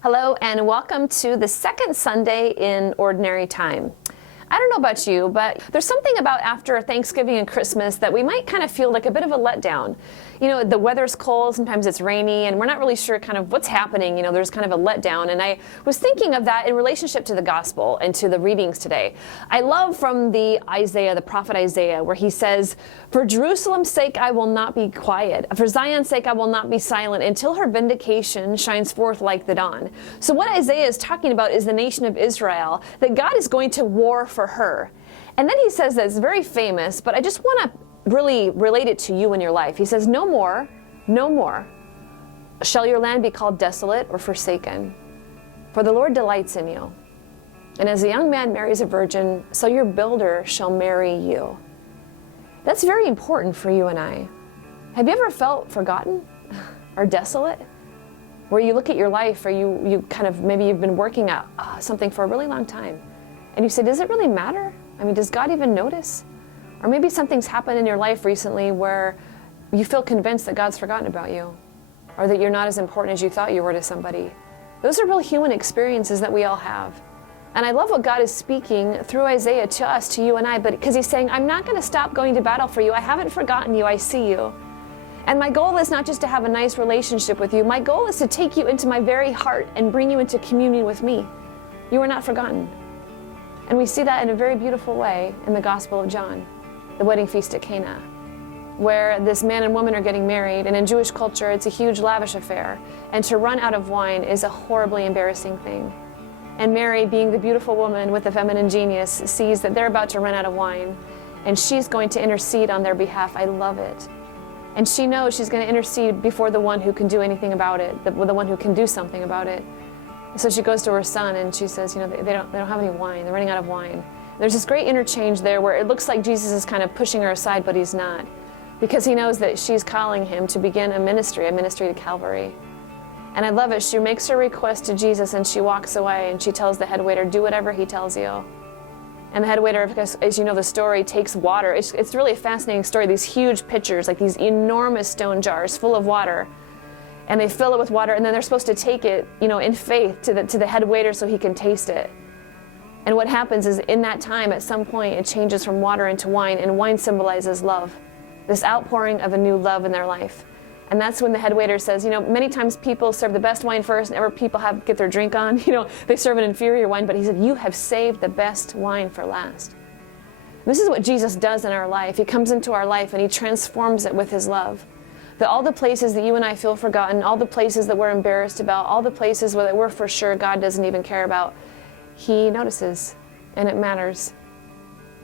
Hello and welcome to the second Sunday in Ordinary Time. I don't know about you, but there's something about after Thanksgiving and Christmas that we might kind of feel like a bit of a letdown. You know, the weather's cold, sometimes it's rainy, and we're not really sure kind of what's happening. You know, there's kind of a letdown. And I was thinking of that in relationship to the gospel and to the readings today. I love from the prophet Isaiah, where he says, "For Jerusalem's sake I will not be quiet. For Zion's sake I will not be silent until her vindication shines forth like the dawn." So what Isaiah is talking about is the nation of Israel, that God is going to war for her. And then he says that it's very famous, but I just want to really relate it to you in your life. He says, no more shall your land be called desolate or forsaken, for the Lord delights in you. And as a young man marries a virgin, so your builder shall marry you. That's very important for you and I. Have you ever felt forgotten or desolate? Where you look at your life, or you kind of, maybe you've been working at something for a really long time, and you say, does it really matter? I mean, does God even notice? Or maybe something's happened in your life recently where you feel convinced that God's forgotten about you, or that you're not as important as you thought you were to somebody. Those are real human experiences that we all have. And I love what God is speaking through Isaiah to us, to you and I, but because he's saying, I'm not going to stop going to battle for you. I haven't forgotten you. I see you. And my goal is not just to have a nice relationship with you. My goal is to take you into my very heart and bring you into communion with me. You are not forgotten. And we see that in a very beautiful way in the Gospel of John, the wedding feast at Cana, where this man and woman are getting married, and in Jewish culture it's a huge lavish affair, and to run out of wine is a horribly embarrassing thing. And Mary, being the beautiful woman with the feminine genius, sees that they're about to run out of wine, and she's going to intercede on their behalf. I love it. And she knows she's going to intercede before the one who can do anything about it, the one who can do something about it. So she goes to her son and she says, you know, they don't have any wine. They're running out of wine. There's this great interchange there where it looks like Jesus is kind of pushing her aside, but he's not, because he knows that she's calling him to begin a ministry to Calvary. And I love it. She makes her request to Jesus and she walks away and she tells the head waiter, do whatever he tells you. And the head waiter, as you know the story, takes water. It's really a fascinating story. These huge pitchers, like these enormous stone jars full of water. And they fill it with water, and then they're supposed to take it, you know, in faith to the head waiter so he can taste it. And what happens is in that time, at some point, it changes from water into wine, and wine symbolizes love, this outpouring of a new love in their life. And that's when the head waiter says, you know, many times people serve the best wine first, and ever people get their drink on, you know, they serve an inferior wine, but he said, you have saved the best wine for last. This is what Jesus does in our life. He comes into our life and he transforms it with his love. That all the places that you and I feel forgotten, all the places that we're embarrassed about, all the places where we're for sure God doesn't even care about, he notices, and it matters.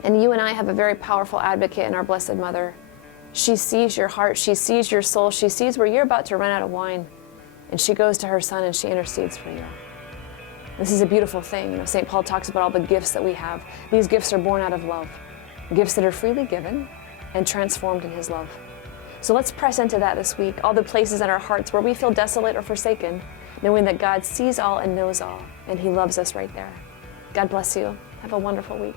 And you and I have a very powerful advocate in our Blessed Mother. She sees your heart, she sees your soul, she sees where you're about to run out of wine, and she goes to her son and she intercedes for you. This is a beautiful thing. You know, St. Paul talks about all the gifts that we have. These gifts are born out of love, gifts that are freely given and transformed in his love. So let's press into that this week, all the places in our hearts where we feel desolate or forsaken, knowing that God sees all and knows all, and he loves us right there. God bless you. Have a wonderful week.